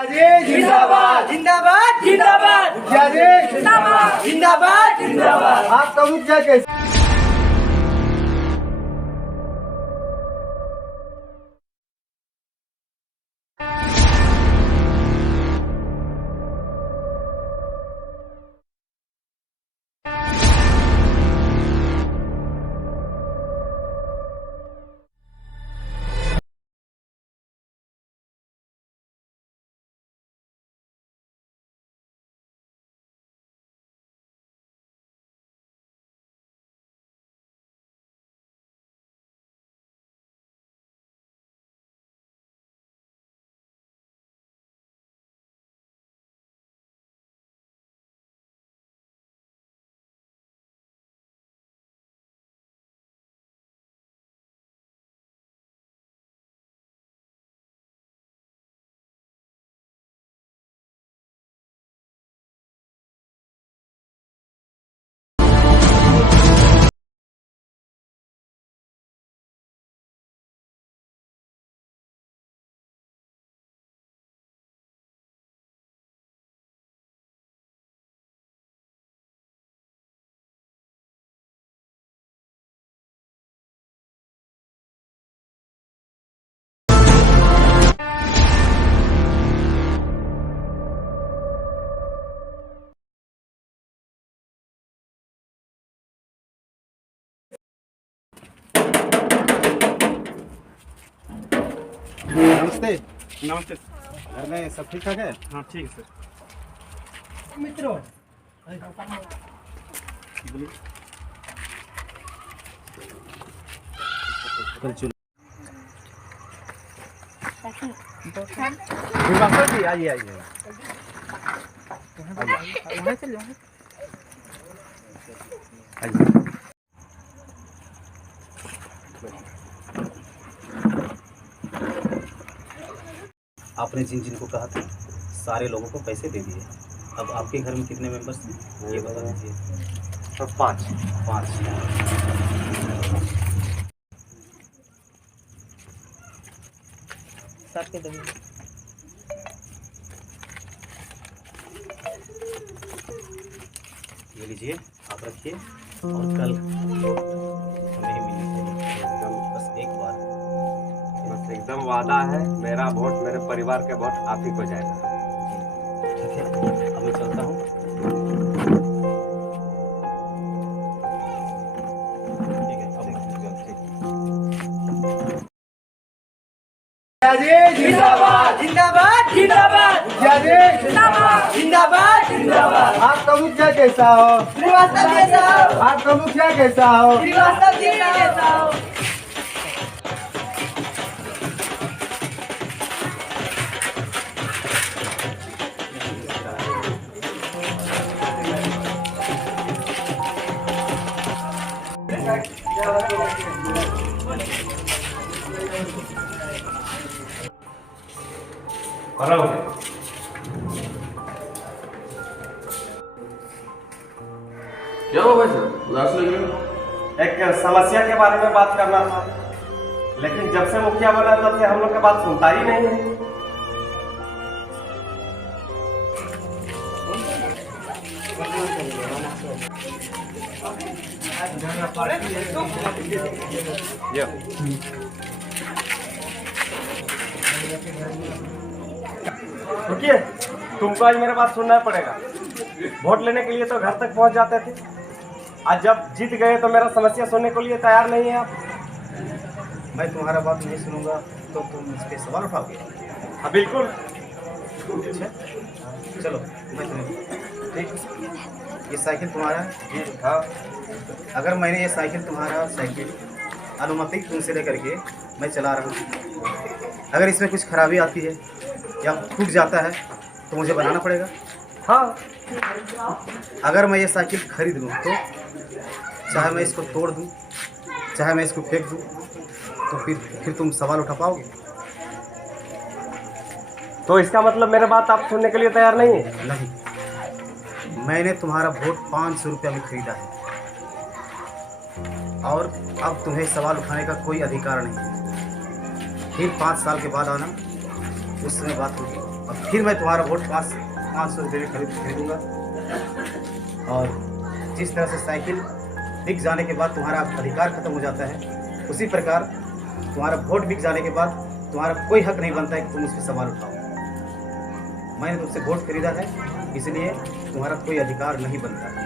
जिंदाबाद जिंदाबाद जिंदाबाद जिंदाबाद जिंदाबाद जिंदाबाद। आपका मुद्दा कैसे? नमस्ते। नमस्ते। घर में सब ठीक ठाक है? हाँ ठीक है सर। मित्रों जी आइए आइए। आपने जिन जिन को कहा था सारे लोगों को पैसे दे दिए। अब आपके घर में कितने मेंबर्स हैं ये बता दीजिए। सब पाँच। ये लीजिए, आप रखिए और कल हमें ही मिलनी चाहिए बस एक बार। बस एकदम वादा है, मेरा वोट मेरे परिवार के वोट आप ही को जाएगा। ठीक है, अब मैं चलता हूँ। ठीक है, जिंदाबाद जिंदाबाद जिंदाबाद जिंदाबाद जिंदाबाद जिंदाबाद। आपका मुखिया कैसा हो? श्रीवास्तव जैसा हो। आपका मुखिया कैसा हो? श्रीवास्तव जैसा हो। क्या हुआ भाई साहब, उदास लग रहे हो? एक समस्या के बारे में बात करना था, लेकिन जब से मुखिया बना तब से हम लोग की बात सुनता ही नहीं है। रुकिए, तुमको आज मेरे बात सुनना पड़ेगा। वोट लेने के लिए तो घर तक पहुंच जाते थे, आज जब जीत गए तो मेरा समस्या सुनने के लिए तैयार नहीं है आप। मैं तुम्हारा बात नहीं सुनूंगा तो तुम इस पे सवाल उठाओगे? हाँ बिल्कुल। अच्छा, चलो मैं तुम्हें ठीक। ये साइकिल तुम्हारा जी हाँ। अगर मैंने ये साइकिल तुम्हारा साइकिल अनुमति तुमसे लेकर के मैं चला रहा हूँ, अगर इसमें कुछ खराबी आती है या टूट जाता है तो मुझे बनाना पड़ेगा। हाँ, अगर मैं ये साइकिल खरीद लूँ तो चाहे मैं इसको तोड़ दूँ चाहे मैं इसको फेंक दूँ तो फिर तुम सवाल उठा पाओगे? तो इसका मतलब मेरे बात आप सुनने के लिए तैयार नहीं है? नहीं, मैंने तुम्हारा वोट 500 रुपया में खरीदा है और अब तुम्हें सवाल उठाने का कोई अधिकार नहीं है। फिर 5 साल के बाद आना, उस समय बात होगी। अब फिर मैं तुम्हारा वोट 500 रुपये में खरीदूंगा। और जिस तरह से साइकिल बिक जाने के बाद तुम्हारा अधिकार खत्म हो जाता है, उसी प्रकार तुम्हारा वोट बिक जाने के बाद तुम्हारा कोई हक नहीं बनता है कि तुम उस पर सवाल उठाओ। मैंने तुमसे वोट खरीदा है, इसलिए तुम्हारा कोई अधिकार नहीं बनता। है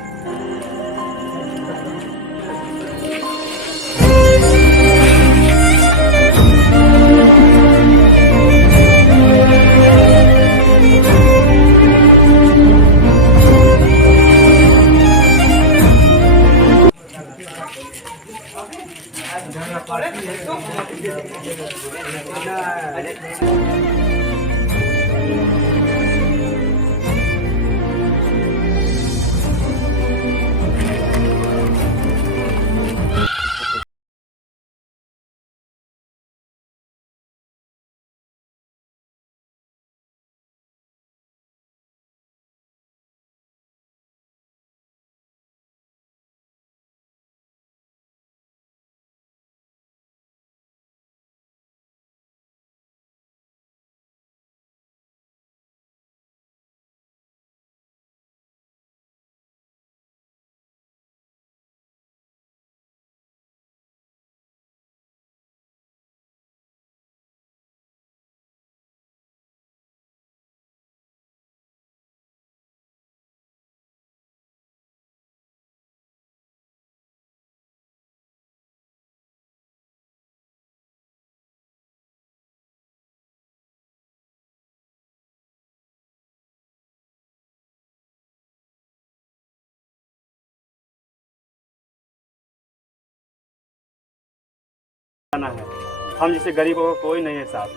हम जैसे गरीबों का कोई नहीं है साहब,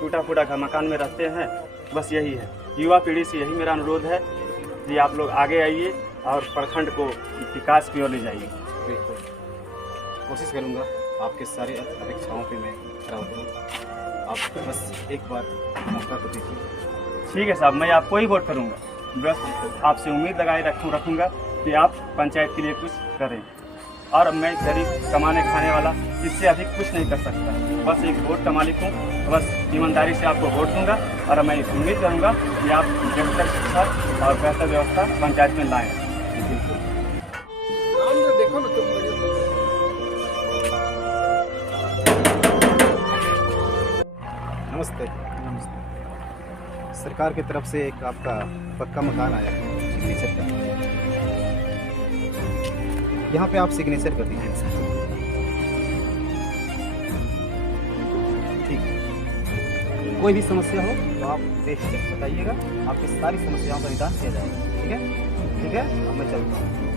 टूटा फूटा घर मकान में रहते हैं, बस यही है। युवा पीढ़ी से यही मेरा अनुरोध है कि आप लोग आगे आइए और प्रखंड को विकास की ओर ले जाइए। बिल्कुल कोशिश करूँगा आपके सारे अपेक्षाओं पे मैं खरा उतरूँ। आप बस एक बार मौका तो दीजिए। ठीक है साहब, मैं आपको ही वोट करूँगा। बस आपसे उम्मीद लगाए रखूँगा कि आप पंचायत के लिए कुछ करें। और मैं गरीब कमाने खाने वाला इससे अधिक कुछ नहीं कर सकता, बस एक वोट का मालिक हूँ। बस ईमानदारी से आपको वोट दूंगा और मैं उम्मीद करूँगा कि आप बेहतर शिक्षा और बेहतर व्यवस्था पंचायत में लाएँ। नमस्ते। नमस्ते। सरकार की तरफ से एक आपका पक्का मकान आया है, सिग्नेचर का। यहाँ पे आप सिग्नेचर कर दीजिए सर। ठीक, कोई भी समस्या हो तो आप बेझिझक बताइएगा, आपकी सारी समस्याओं का निदान किया जाएगा। ठीक है, ठीक है, अब मैं चलता हूँ।